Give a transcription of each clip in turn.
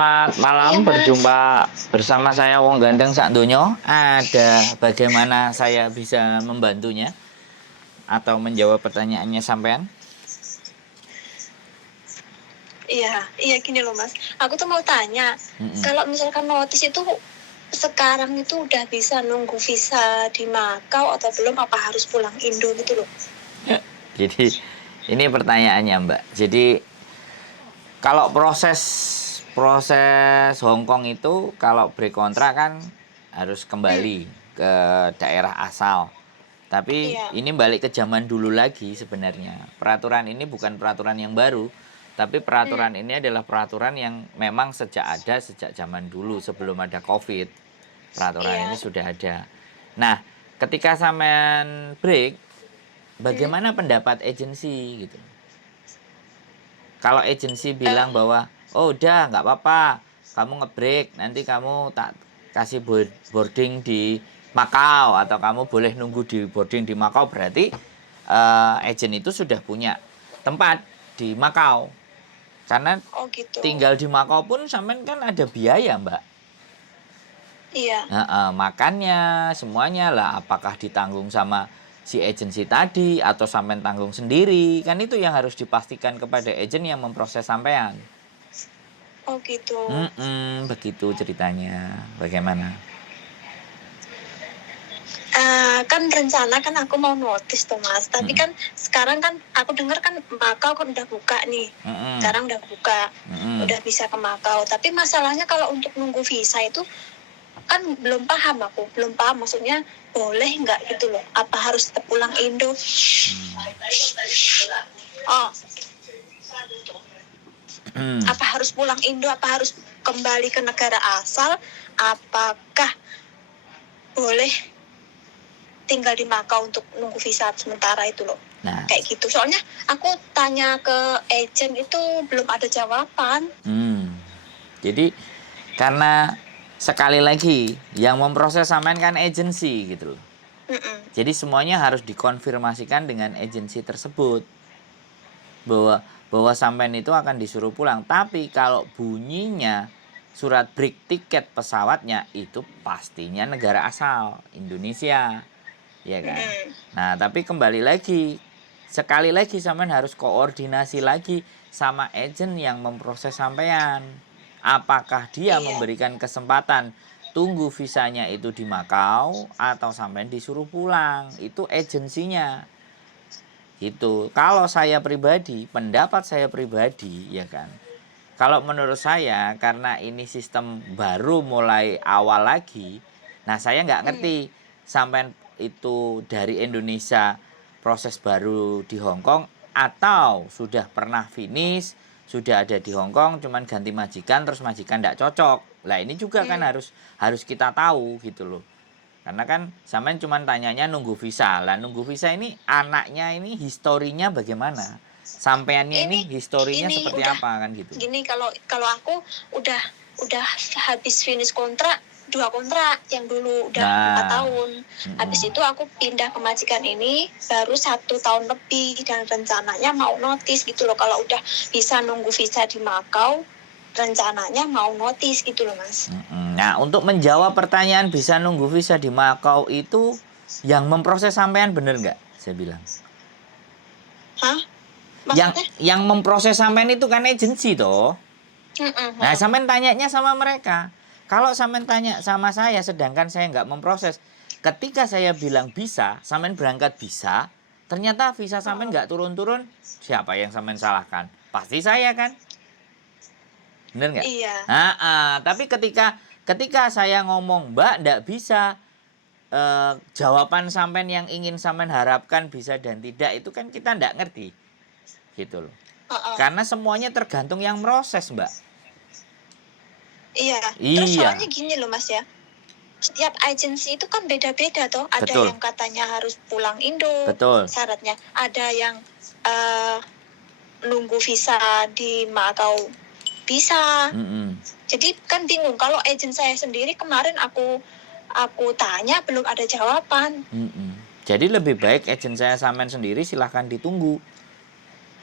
Selamat Iya, malam, Mas. berjumpa bersama saya Wong Gandeng Sak Donyo. Ada bagaimana saya bisa membantunya atau menjawab pertanyaannya sampean? Iya, iya gini loh, Mas. Aku tuh mau tanya, Mm-mm. kalau misalkan notis itu sekarang itu udah bisa nunggu visa di Makau atau belum? Apa harus pulang Indo gitu loh? Jadi ini pertanyaannya Mbak. Jadi kalau proses proses Hong Kong itu kalau break kontrak kan harus Hmm, kembali ke daerah asal. Tapi iya, ini balik ke zaman dulu lagi sebenarnya. Peraturan ini bukan peraturan yang baru, tapi hmm, peraturan ini adalah peraturan yang memang sejak zaman dulu sebelum ada Covid. Peraturan ini iya, sudah ada. Nah, ketika sampean break, hmm, bagaimana pendapat agensi gitu? Kalau agensi eh, bilang bahwa, oh udah nggak apa-apa, kamu ngebreak, nanti kamu tak kasih boarding di Makau atau kamu boleh nunggu di boarding di Makau, berarti agent itu sudah punya tempat di Makau. Karena oh gitu. tinggal di Makau pun sampean kan ada biaya, Mbak. Iya, Nah, makannya semuanya lah apakah ditanggung sama si agensi tadi atau sampean tanggung sendiri, kan itu yang harus dipastikan kepada agent yang memproses sampean. oh gitu. Begitu ceritanya. Bagaimana? Kan rencana kan aku mau notis tuh, Mas. Tapi Mm-mm. kan sekarang kan aku dengar kan Makau kan udah buka nih. Mm-mm. Sekarang udah buka, Mm-mm. udah bisa ke Makau. Tapi masalahnya kalau untuk nunggu visa itu kan belum paham, aku belum paham maksudnya boleh nggak gitu loh, apa harus tetap pulang Indo. Oh, apa harus pulang Indo, apa harus kembali ke negara asal, apakah boleh tinggal di Makau untuk nunggu visa sementara itu loh, Nah, kayak gitu. Soalnya aku tanya ke agent itu belum ada jawaban. jadi karena sekali lagi yang memproses sampean kan agensi gitu loh. Mm-mm. Jadi semuanya harus dikonfirmasikan dengan agensi tersebut bahwa bahwa sampean itu akan disuruh pulang. Tapi kalau bunyinya surat break tiket pesawatnya itu pastinya negara asal, Indonesia. Ya kan? Mm-mm. Nah, tapi kembali lagi, sekali lagi sampean harus koordinasi lagi sama agent yang memproses sampean. Apakah dia Iya, memberikan kesempatan tunggu visanya itu di Makau atau sampean disuruh pulang? Itu agensinya. Gitu. Kalau saya pribadi, pendapat saya pribadi, ya kan. Kalau menurut saya, karena ini sistem baru mulai awal lagi, nah saya nggak mm. ngerti sampai itu dari Indonesia proses baru di Hong Kong atau sudah pernah finish, sudah ada di Hong Kong, cuman ganti majikan terus majikan nggak cocok. Lah ini juga kan Mm. harus harus kita tahu gitu loh. Karena kan sampean cuma tanyanya nunggu visa. Lah nunggu visa ini anaknya ini historinya bagaimana? Sampeannya ini ini historinya ini seperti udah apa kan gitu. gini, kalau kalau aku udah habis finish kontrak, 2 kontrak yang dulu udah 4 tahun. Habis itu aku pindah ke majikan ini baru 1 tahun lebih, dan rencananya mau notis gitu loh, kalau udah bisa nunggu visa di Makau rencananya mau notis gitu loh, Mas. Nah, untuk menjawab pertanyaan bisa nunggu visa di Makau itu yang memproses sampean bener nggak? Saya bilang. Hah, Yang maksudnya? yang memproses sampean itu kan agensi toh. Nah, sampean tanyanya sama mereka. Kalau sampean tanya sama saya sedangkan saya nggak memproses, ketika saya bilang bisa, sampean berangkat bisa, ternyata visa sampean nggak turun-turun, siapa yang sampean salahkan? Pasti saya kan? Bener nggak? Iya, Tapi ketika saya ngomong, Mbak, nggak bisa, jawaban sampean yang ingin sampean harapkan bisa dan tidak itu kan kita nggak ngerti, gitu loh. Karena semuanya tergantung yang proses, Mbak. iya. Terus soalnya Iya, gini loh, Mas ya, setiap agensi itu kan beda-beda toh. Ada betul, yang katanya harus pulang Indo betul. syaratnya, ada yang eh, nunggu visa di Makau bisa. Mm-mm. Jadi kan bingung. Kalau agent saya sendiri kemarin aku tanya belum ada jawaban. Mm-mm. Jadi lebih baik agent saya sampean sendiri silahkan ditunggu.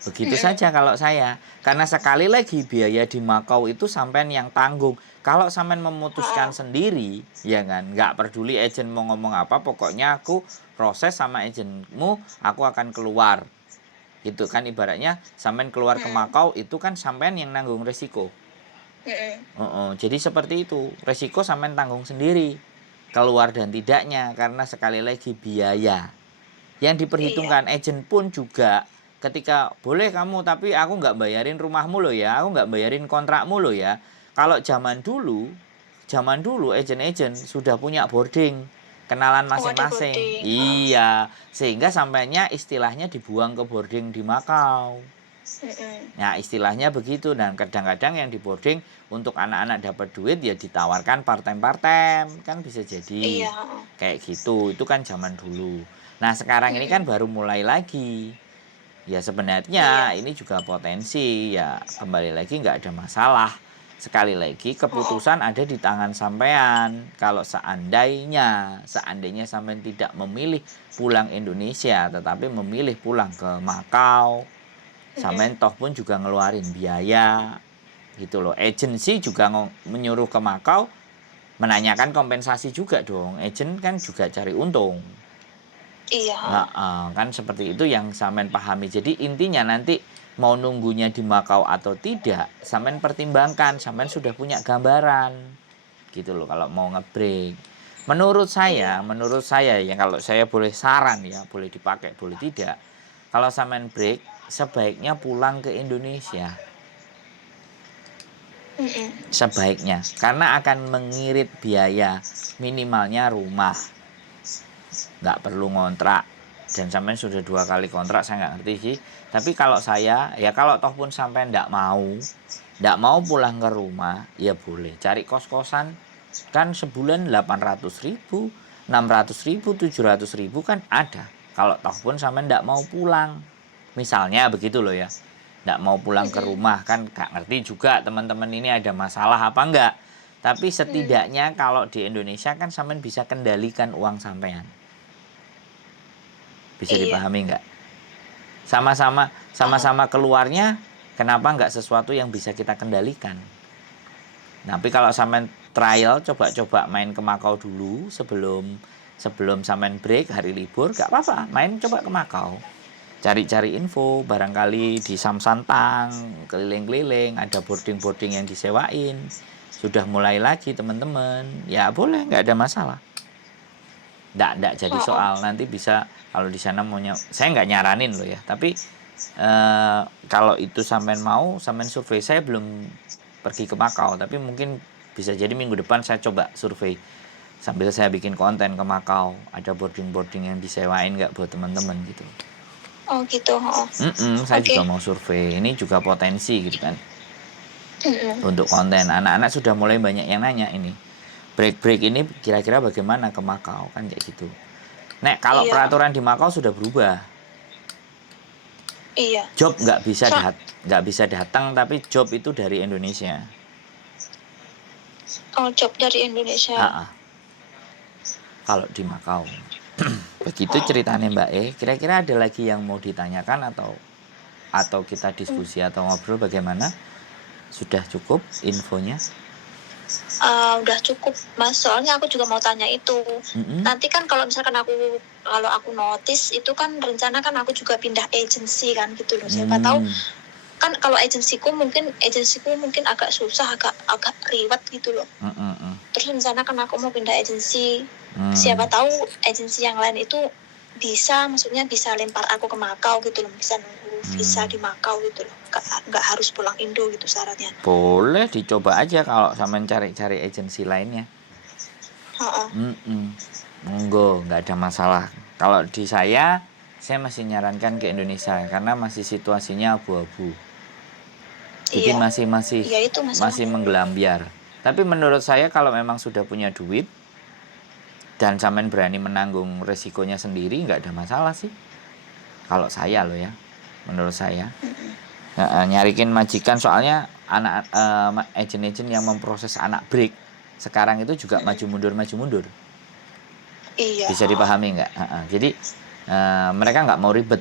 Begitu saja kalau saya. Karena sekali lagi biaya di Makau itu sampean yang tanggung. Kalau sampean memutuskan sendiri, ya kan, nggak peduli agent mau ngomong apa, pokoknya aku proses sama agentmu, aku akan keluar. Gitu kan ibaratnya sampean keluar ke Makau itu kan sampean yang nanggung resiko. Jadi seperti itu, resiko sampean tanggung sendiri. Keluar dan tidaknya karena sekali lagi biaya. Yang diperhitungkan agent pun juga ketika boleh kamu tapi aku nggak bayarin rumahmu loh ya, aku nggak bayarin kontrakmu loh ya. Kalau zaman dulu agent-agent sudah punya boarding, kenalan masing-masing. Iya, sehingga sampainya istilahnya dibuang ke boarding di Makau. Nah istilahnya begitu, dan kadang-kadang yang di boarding untuk anak-anak dapat duit ya ditawarkan part-time kan bisa jadi kayak gitu. Itu kan zaman dulu. Nah sekarang ini kan baru mulai lagi. Ya sebenarnya ini juga potensi, ya kembali lagi nggak ada masalah. Sekali lagi keputusan ada di tangan sampean. Kalau seandainya sampean tidak memilih pulang Indonesia tetapi memilih pulang ke Makau, sampean toh pun juga ngeluarin biaya gitu loh. Agensi juga menyuruh ke Makau, menanyakan kompensasi juga dong. Agent kan juga cari untung. Iya. Kan seperti itu yang sampean pahami. Jadi intinya nanti mau nunggunya di Makau atau tidak, sampean pertimbangkan, sampean sudah punya gambaran. Gitu loh kalau mau nge-break. Menurut saya ya kalau saya boleh saran ya, boleh dipakai, boleh tidak. Kalau sampean break, sebaiknya pulang ke Indonesia. Sebaiknya, karena akan mengirit biaya minimalnya rumah. Nggak perlu ngontrak, dan sampai sudah 2 kali kontrak saya nggak ngerti sih. Tapi kalau saya ya kalau toh pun sampai nggak mau pulang ke rumah, ya boleh cari kos-kosan kan sebulan 800.000, 600.000, 700.000 kan ada. Kalau toh pun sampai nggak mau pulang, misalnya begitu loh ya, nggak mau pulang ke rumah, kan nggak ngerti juga teman-teman ini ada masalah apa enggak. Tapi setidaknya kalau di Indonesia kan sampean bisa kendalikan uang sampean. Bisa dipahami nggak? Sama-sama keluarnya, kenapa nggak sesuatu yang bisa kita kendalikan? Tapi kalau sampean trial, coba-coba main ke Makau dulu sebelum sampean break hari libur, nggak apa-apa, main coba ke Makau. Cari-cari info, barangkali di Samsantang, keliling-keliling, ada boarding-boarding yang disewain. Sudah mulai lagi teman-teman, ya boleh, nggak ada masalah. Nggak jadi soal, nanti bisa kalau di sana maunya, saya nggak nyaranin loh ya, tapi kalau itu sampean mau, sampean survei, saya belum pergi ke Makau, tapi mungkin bisa jadi minggu depan saya coba survei sambil saya bikin konten ke Makau, ada boarding-boarding yang disewain nggak buat teman-teman gitu. Oh gitu. Saya juga mau survei, ini juga potensi gitu kan. Untuk konten, anak-anak sudah mulai banyak yang nanya ini, break ini kira-kira bagaimana ke Makau kan kayak gitu. Kalau peraturan di Makau sudah berubah. Iya. Job nggak bisa datang, tapi job itu dari Indonesia. Oh, job dari Indonesia. Kalau di Makau. Begitu ceritanya Mbak Kira-kira ada lagi yang mau ditanyakan atau kita diskusi atau ngobrol bagaimana? Sudah cukup infonya? Udah cukup Mas, soalnya aku juga mau tanya itu. Nanti kan kalau misalkan aku notice itu kan rencana kan aku juga pindah agensi kan gitu loh. Siapa tahu kan kalau agensiku mungkin agak susah, agak ribet gitu loh. Terus rencana kan aku mau pindah agensi. Siapa tahu agensi yang lain itu bisa lempar aku ke Makau gitu loh, bisa nunggu visa di Makau gitu loh, nggak harus pulang Indo gitu syaratnya. Boleh dicoba aja kalau sampean cari agensi lainnya. Monggo, nggak ada masalah. Kalau di saya masih nyarankan ke Indonesia karena masih situasinya abu-abu. Jadi masih menggelambiar. Tapi menurut saya kalau memang sudah punya duit dan sampean berani menanggung resikonya sendiri, nggak ada masalah sih. Kalau saya loh ya, menurut saya. Nyarikin majikan, soalnya agent-agent yang memproses anak break sekarang itu juga maju mundur. Iya. Bisa dipahami nggak? Jadi mereka nggak mau ribet.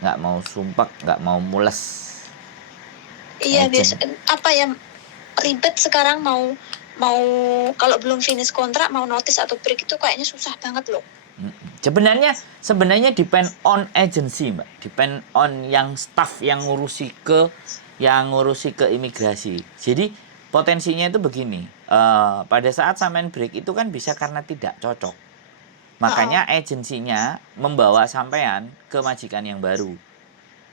nggak mau sumpek, nggak mau mules. Iya, Agent. biasa apa ya, ribet sekarang mau kalau belum finish kontrak mau notice atau break itu kayaknya susah banget loh. Sebenarnya depend on agency, Mbak. Depend on yang staff yang ngurusi ke imigrasi. Jadi potensinya itu begini. Pada saat sampean break itu kan bisa karena tidak cocok. Makanya agensinya membawa sampean ke majikan yang baru.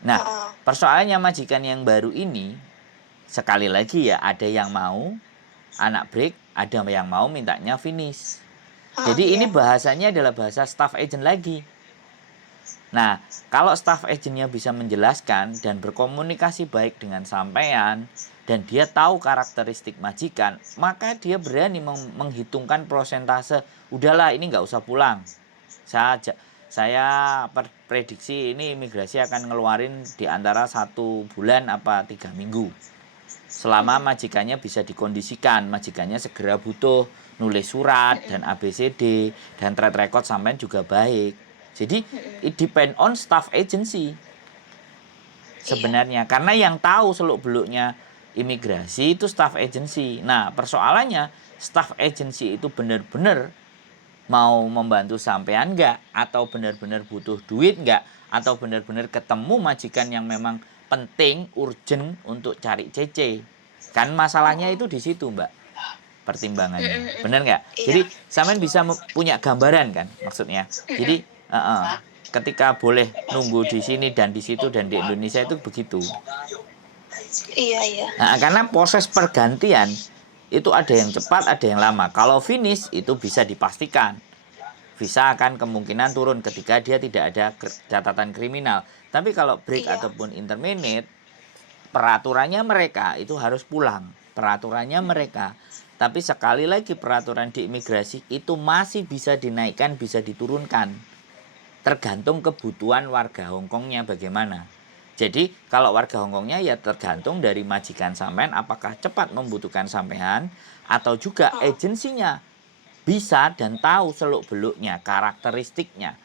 Nah, persoalannya majikan yang baru ini sekali lagi ya, ada yang mau anak break, ada yang mau mintanya finish. Jadi ini bahasanya adalah bahasa staff agent lagi. Nah, kalau staff agentnya bisa menjelaskan dan berkomunikasi baik dengan sampean dan dia tahu karakteristik majikan, maka dia berani menghitungkan prosentase. Udahlah, ini nggak usah pulang. Saya prediksi ini imigrasi akan ngeluarin di antara 1 bulan apa 3 minggu. Selama majikannya bisa dikondisikan, majikannya segera butuh nulis surat dan ABCD dan track record sampean juga baik. Jadi it depend on staff agency sebenarnya, karena yang tahu seluk-beluknya imigrasi itu staff agency. Nah, persoalannya staff agency itu benar-benar mau membantu sampean enggak, atau benar-benar butuh duit enggak, atau benar-benar ketemu majikan yang memang penting, urgent untuk cari CC. Kan masalahnya itu di situ, Mbak, pertimbangannya. Benar nggak? Jadi sampean bisa punya gambaran kan maksudnya. Jadi ketika boleh nunggu di sini dan di situ dan di Indonesia itu begitu. Iya. Nah, karena proses pergantian itu ada yang cepat, ada yang lama. Kalau finish itu bisa dipastikan visa akan kemungkinan turun ketika dia tidak ada catatan kriminal. Tapi kalau break ataupun intermediate, peraturannya mereka itu harus pulang. Peraturannya mereka. Tapi sekali lagi peraturan di imigrasi itu masih bisa dinaikkan, bisa diturunkan. Tergantung kebutuhan warga Hongkongnya bagaimana. Jadi kalau warga Hongkongnya ya tergantung dari majikan sampean apakah cepat membutuhkan sampean, atau juga agensinya bisa dan tahu seluk-beluknya, karakteristiknya.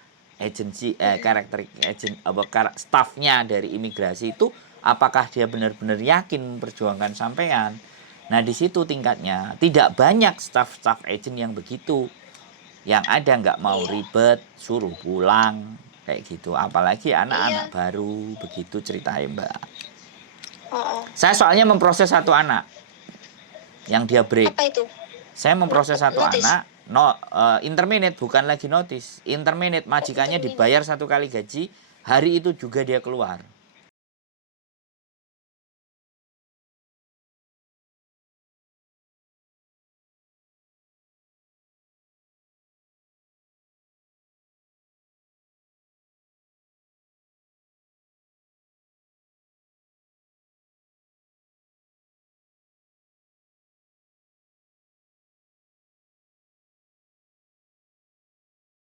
Staffnya dari imigrasi itu apakah dia benar-benar yakin memperjuangkan sampean. Nah, di situ tingkatnya. Tidak banyak staff agent yang begitu. Yang ada nggak mau ribet, suruh pulang kayak gitu. Apalagi anak-anak baru, begitu ceritanya, Mbak. Saya soalnya memproses 1 anak yang dia break. Apa itu? Saya memproses 1 anak, intermediate, bukan lagi notice. Intermediate, majikannya dibayar 1 kali gaji, hari itu juga dia keluar.